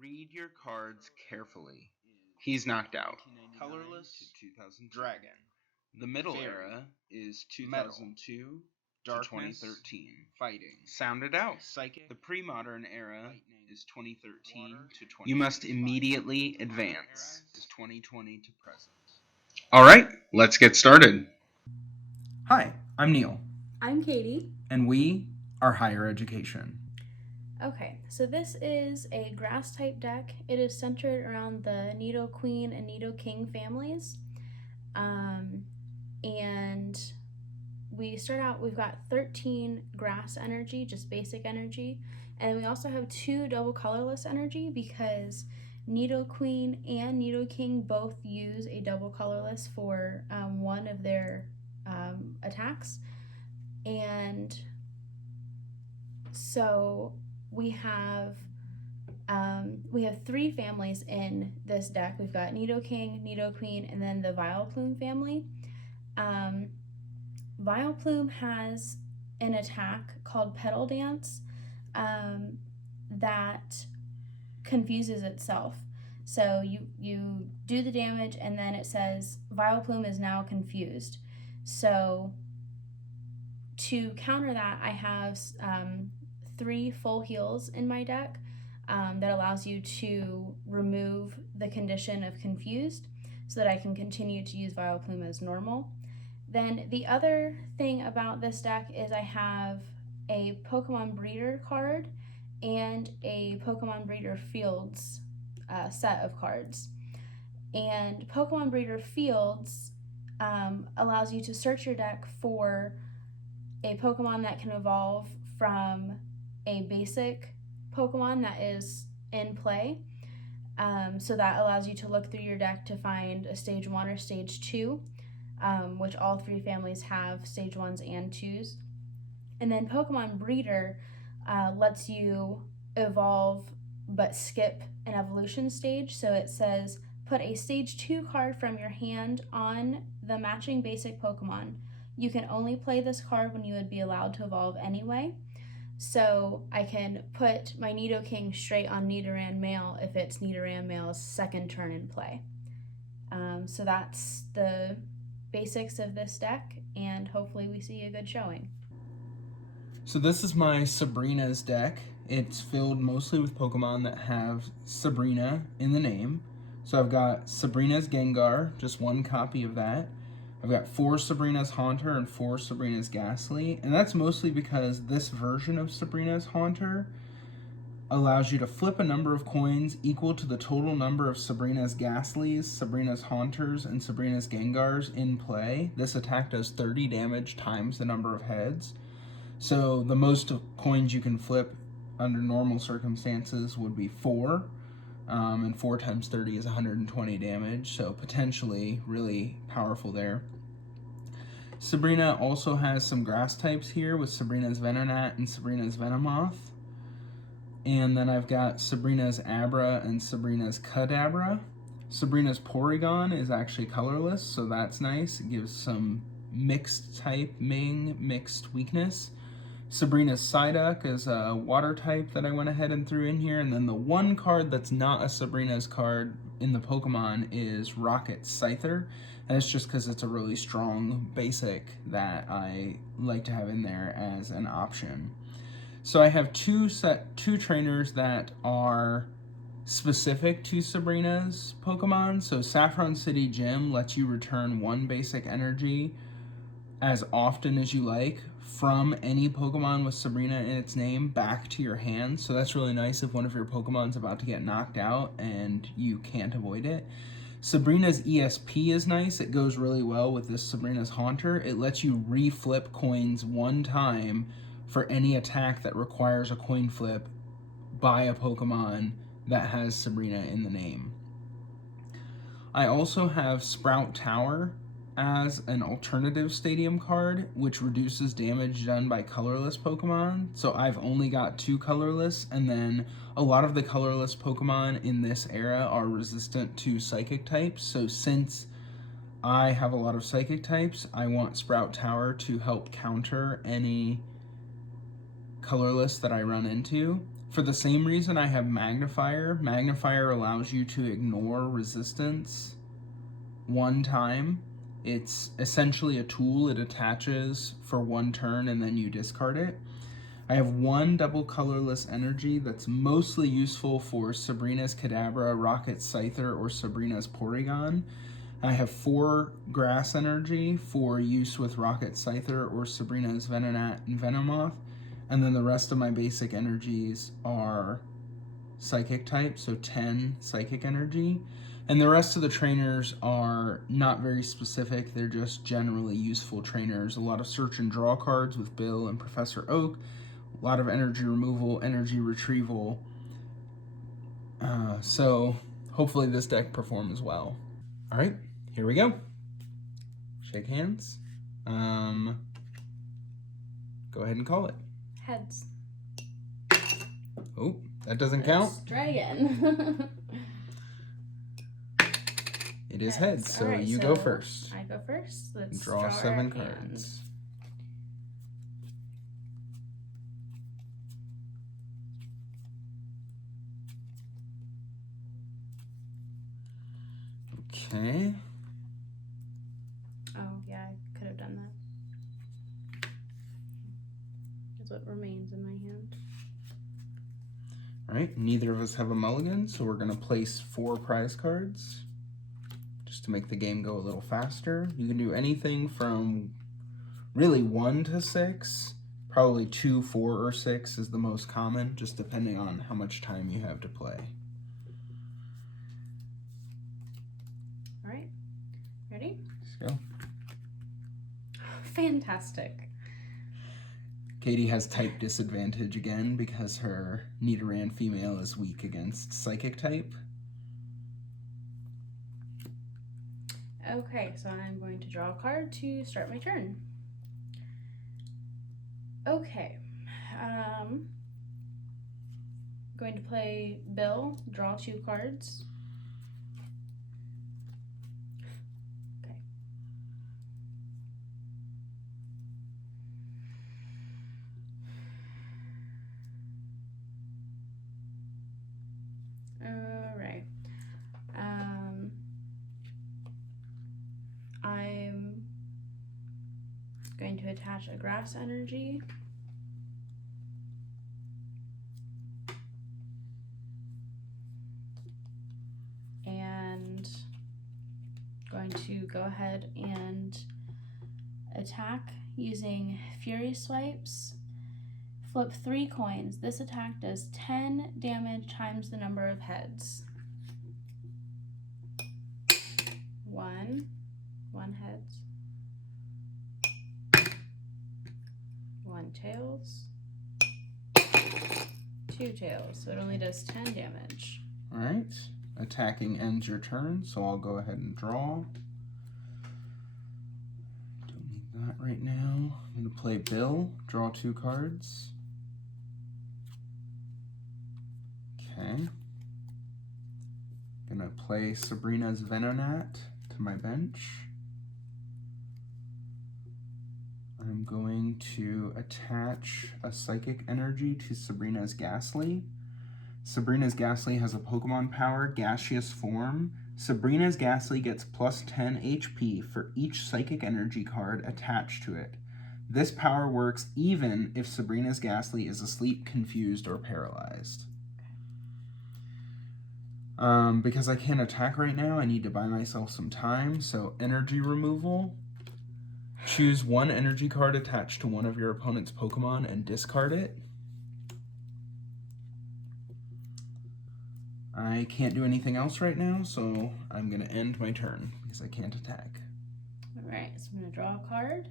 Read your cards carefully. He's knocked out. Colorless to 2000 Dragon. The Middle Era is 2002 to 2013. Fighting. Sound it out. Psychic. The Pre-Modern Era is 2013 to 20. You must immediately advance. Is 2020 to present. All right, let's get started. Hi, I'm Neal. I'm Kaitie. And we are Higher Education. Okay, so this is a grass type deck. It is centered around the Nidoqueen and Nidoking families. And we start out, we've got 13 grass energy, just basic energy. And we also have 2 double colorless energy because Nidoqueen and Nidoking both use a double colorless for one of their attacks. And so we have 3 families in this deck. We've got Nidoking, Nidoqueen, and then the Vileplume family. Vileplume has an attack called Petal Dance that confuses itself. So you do the damage and then it says Vileplume is now confused. So to counter that, I have 3 full heals in my deck that allows you to remove the condition of confused so that I can continue to use Vileplume as normal. Then the other thing about this deck is I have a Pokemon Breeder card and a Pokemon Breeder Fields set of cards. And Pokemon Breeder Fields allows you to search your deck for a Pokemon that can evolve from a basic Pokemon that is in play. So that allows you to look through your deck to find a stage 1 or stage 2, which all 3 families have stage 1s and 2s. And then Pokemon Breeder lets you evolve but skip an evolution stage. So it says put a stage 2 card from your hand on the matching basic Pokemon. You can only play this card when you would be allowed to evolve anyway. So I can put my Nidoking straight on Nidoran Male if it's Nidoran Male's second turn in play. So that's the basics of this deck, and hopefully we see a good showing. So this is my Sabrina's deck. It's filled mostly with Pokemon that have Sabrina in the name. So I've got Sabrina's Gengar, just 1 copy of that. I've got 4 Sabrina's Haunter and 4 Sabrina's Ghastly, and that's mostly because this version of Sabrina's Haunter allows you to flip a number of coins equal to the total number of Sabrina's Ghastlies, Sabrina's Haunters, and Sabrina's Gengars in play. This attack does 30 damage times the number of heads. So the most coins you can flip under normal circumstances would be 4. And 4 times 30 is 120 damage, so potentially really powerful there. Sabrina also has some grass types here with Sabrina's Venonat and Sabrina's Venomoth. And then I've got Sabrina's Abra and Sabrina's Kadabra. Sabrina's Porygon is actually colorless, so that's nice. It gives some mixed type Ming, mixed weakness. Sabrina's Psyduck is a water type that I went ahead and threw in here. And then the one card that's not a Sabrina's card in the Pokemon is Rocket Scyther. And it's just because it's a really strong basic that I like to have in there as an option. So I have two trainers that are specific to Sabrina's Pokemon. So Saffron City Gym lets you return 1 basic energy as often as you like from any Pokemon with Sabrina in its name back to your hand. So that's really nice if one of your Pokemon's about to get knocked out and you can't avoid it. Sabrina's ESP is nice. It goes really well with this Sabrina's Haunter. It lets you reflip coins 1 time for any attack that requires a coin flip by a Pokemon that has Sabrina in the name. I also have Sprout Tower as an alternative stadium card, which reduces damage done by colorless Pokemon. So I've only got 2 colorless, and then a lot of the colorless Pokemon in this era are resistant to psychic types. So since I have a lot of psychic types, I want Sprout Tower to help counter any colorless that I run into. For the same reason I have Magnifier. Magnifier allows you to ignore resistance one time. It's essentially a tool. It attaches for one turn and then you discard it. I have one double colorless energy that's mostly useful for Sabrina's Kadabra, Rocket Scyther, or Sabrina's Porygon. I have 4 grass energy for use with Rocket Scyther or Sabrina's Venonat and Venomoth. And then the rest of my basic energies are psychic type, so 10 psychic energy. And the rest of the trainers are not very specific. They're just generally useful trainers. A lot of search and draw cards with Bill and Professor Oak. A lot of energy removal, energy retrieval. So hopefully this deck performs well. All right, here we go. Shake hands. Go ahead and call it. Heads. Oh, that doesn't count. Dragon. It is heads, so right, you go first. I go first. Let's draw 7 cards. Okay. Oh, yeah, I could have done that. That's what remains in my hand. All right, neither of us have a mulligan, so we're going to place 4 prize cards just to make the game go a little faster. You can do anything from really 1 to 6. Probably 2, 4, or 6 is the most common, just depending on how much time you have to play. All right, ready? Let's go. Fantastic. Kaitie has type disadvantage again because her Nidoran female is weak against psychic type. Okay, so I'm going to draw a card to start my turn. Okay, going to play Bill, draw 2 cards. Okay. All right. I'm going to attach a grass energy. And going to go ahead and attack using Fury Swipes. Flip 3 coins. This attack does 10 damage times the number of heads. 1 heads. 1 tails. 2 tails. So it only does 10 damage. All right. Attacking ends your turn, so I'll go ahead and draw. Don't need that right now. I'm going to play Bill, draw 2 cards. Okay. Gonna play Sabrina's Venonat to my bench. I'm going to attach a psychic energy to Sabrina's Ghastly. Sabrina's Ghastly has a Pokemon power, Gaseous Form. Sabrina's Ghastly gets plus 10 HP for each psychic energy card attached to it. This power works even if Sabrina's Ghastly is asleep, confused, or paralyzed. Because I can't attack right now, I need to buy myself some time, so energy removal. Choose 1 energy card attached to one of your opponent's Pokemon and discard it. I can't do anything else right now, so I'm going to end my turn because I can't attack. Alright, so I'm going to draw a card.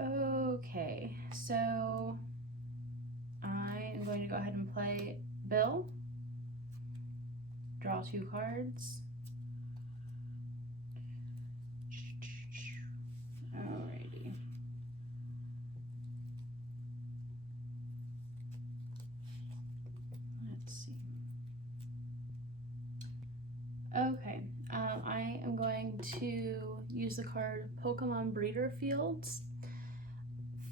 Okay, so I am going to go ahead and play Bill. Draw 2 cards. Alrighty. Let's see. Okay, I am going to use the card Pokemon Breeder Fields.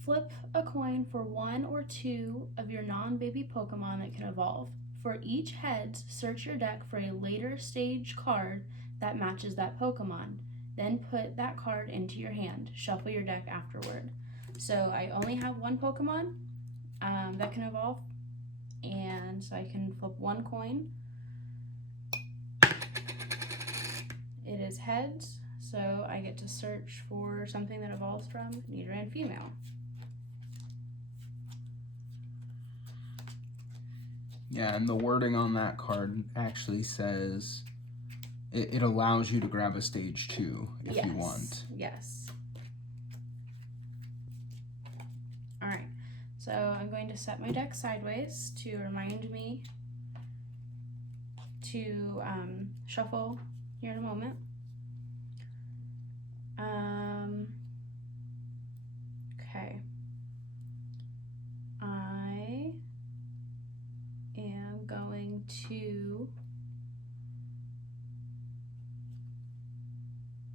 Flip a coin for one or two of your non-baby Pokemon that can evolve. For each heads, search your deck for a later stage card that matches that Pokemon. Then put that card into your hand. Shuffle your deck afterward. So I only have one Pokemon that can evolve, and so I can flip one coin. It is heads, so I get to search for something that evolves from Nidoran female. Yeah, and the wording on that card actually says it allows you to grab a stage 2 if you want. Yes. Alright, so I'm going to set my deck sideways to remind me to shuffle here in a moment. Okay. I am going to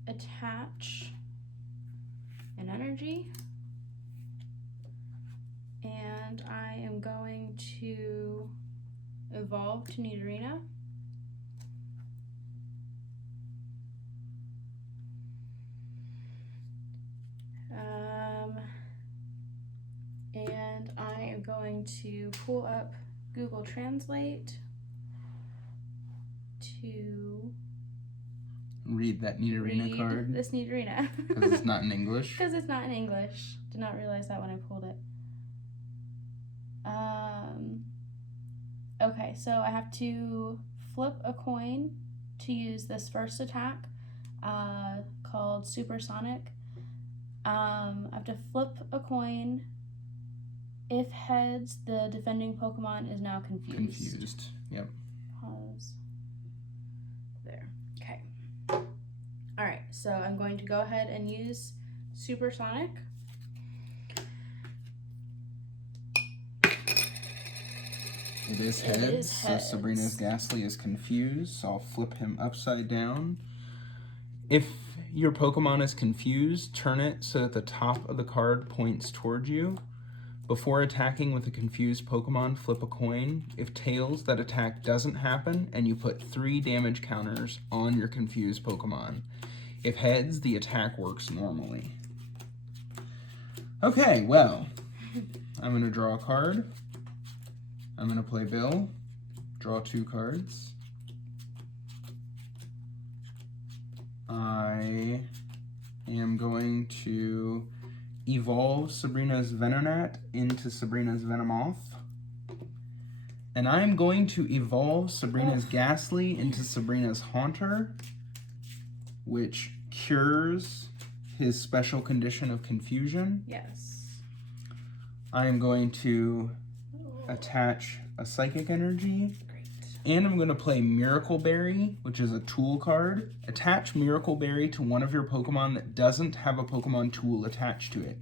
attach an energy, and I am going to evolve to Nidorina. And I am going to pull up Google Translate to read that Nidorina card. This Nidorina. Because it's not in English. Because it's not in English. Did not realize that when I pulled it. Okay, so I have to flip a coin to use this first attack called Supersonic. I have to flip a coin. If heads, the defending Pokemon is now confused. Confused, yep. Pause. There. Okay. Alright, so I'm going to go ahead and use Supersonic. It is heads, so Sabrina's Ghastly is confused, so I'll flip him upside down. If your Pokemon is confused, turn it so that the top of the card points towards you. Before attacking with a confused Pokemon, flip a coin. If tails, that attack doesn't happen, and you put 3 damage counters on your confused Pokemon. If heads, the attack works normally. Okay, well, I'm going to draw a card. I'm going to play Bill, draw 2 cards. I am going to evolve Sabrina's Venonat into Sabrina's Venomoth. And I'm going to evolve Sabrina's Ghastly into Sabrina's Haunter, which cures his special condition of confusion. Yes. I am going to attach a Psychic Energy. Great. And I'm going to play Miracle Berry, which is a tool card. Attach Miracle Berry to one of your Pokemon that doesn't have a Pokemon tool attached to it.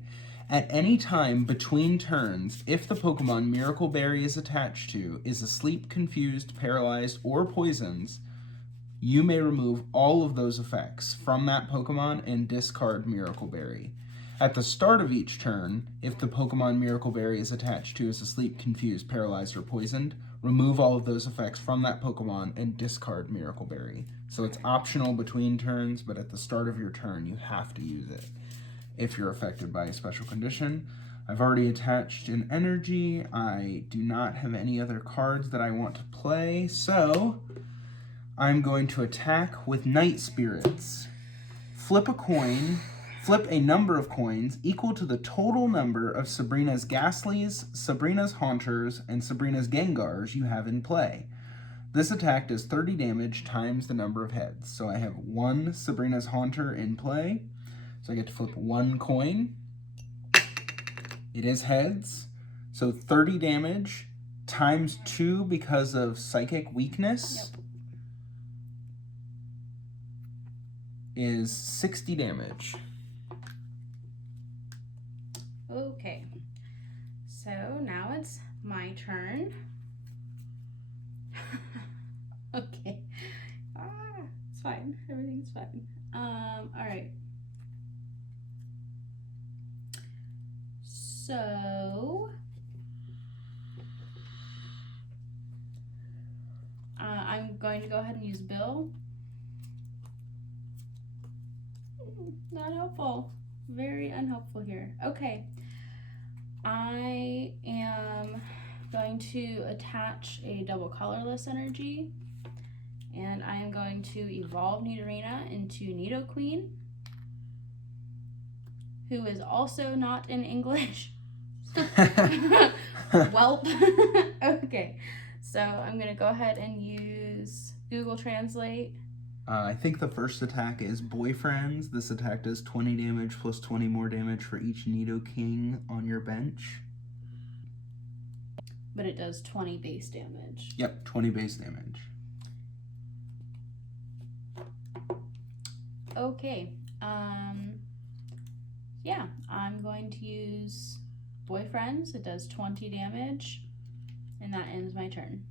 At any time between turns, if the Pokemon Miracle Berry is attached to is asleep, confused, paralyzed, or poisons, you may remove all of those effects from that Pokemon and discard Miracle Berry. At the start of each turn, if the Pokemon Miracle Berry is attached to is asleep, confused, paralyzed, or poisoned, remove all of those effects from that Pokemon and discard Miracle Berry. So it's optional between turns, but at the start of your turn, you have to use it if you're affected by a special condition. I've already attached an energy. I do not have any other cards that I want to play, so I'm going to attack with Night Spirits. Flip a coin. Flip a number of coins equal to the total number of Sabrina's Ghastlies, Sabrina's Haunters, and Sabrina's Gengars you have in play. This attack does 30 damage times the number of heads. So I have 1 Sabrina's Haunter in play. So I get to flip 1 coin. It is heads. So 30 damage times 2 because of Psychic Weakness. Yep. Is 60 damage. Okay, so now it's my turn. Okay, it's fine. Everything's fine. All right. So I'm going to go ahead and use Bill. Not helpful. Very unhelpful here. Okay. I am going to attach a double colorless energy, and I am going to evolve Nidorina into Nidoqueen, who is also not in English. Welp. Okay, so I'm going to go ahead and use Google Translate. I think the first attack is Boyfriends. This attack does 20 damage plus 20 more damage for each Nidoking on your bench. But it does 20 base damage. Yep, 20 base damage. Okay. Yeah, I'm going to use Boyfriends. It does 20 damage. And that ends my turn.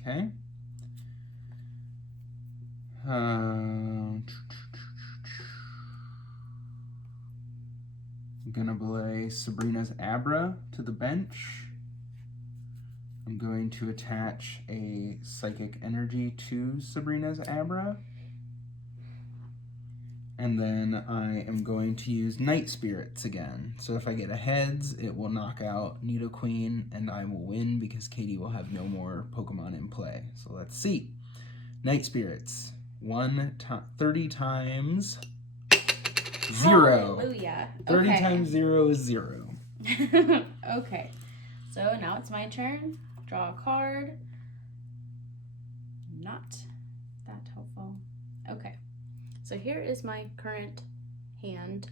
Okay. I'm gonna play Sabrina's Abra to the bench. I'm going to attach a Psychic Energy to Sabrina's Abra. And then I am going to use Night Spirits again. So if I get a heads, it will knock out Nidoqueen and I will win because Kaitie will have no more Pokemon in play. So let's see. Night Spirits. 30 times 0. Hallelujah. 30 Okay. times 0 is 0. Okay. So now it's my turn. Draw a card. Not that helpful. Okay. So here is my current hand.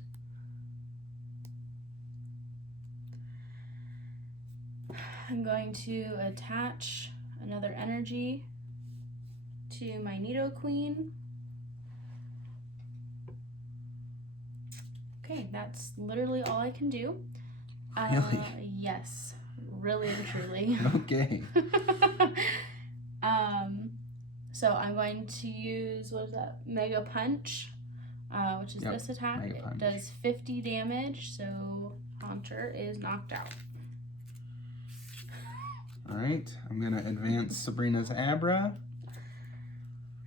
I'm going to attach another energy to my Nidoqueen. Okay, that's literally all I can do. Really? Yes, really and truly. Okay. So I'm going to use, what is that, Mega Punch, which is this attack. It does 50 damage, so Haunter is knocked out. All right, I'm going to advance Sabrina's Abra.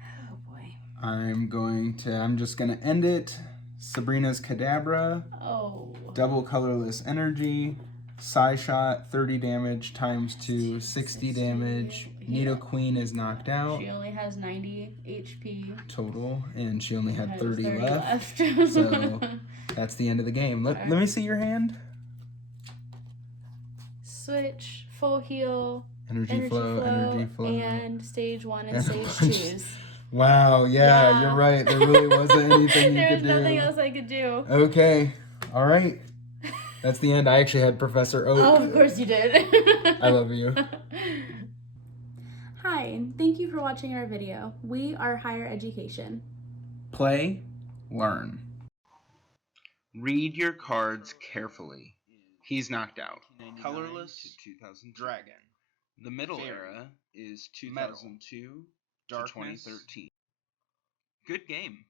Oh boy. I'm just going to end it. Sabrina's Kadabra. Oh. Double colorless energy. Psy Shot, 30 damage times 2, 60 damage. Nidoqueen is knocked out. She only has 90 HP. Total, and she only had 30 left. So that's the end of the game. Let me see your hand. Switch, full heal, energy flow, and stage 1 and stage 2s. Wow, yeah, you're right. There really wasn't anything you could do. There was nothing else I could do. Okay, all right. That's the end. I actually had Professor Oak. Oh, of course you did. I love you. Hi, thank you for watching our video. We are Higher Education. Play, learn. Read your cards carefully. He's knocked out. Colorless to 2000 Dragon. The middle era is 2002 to 2013. Good game.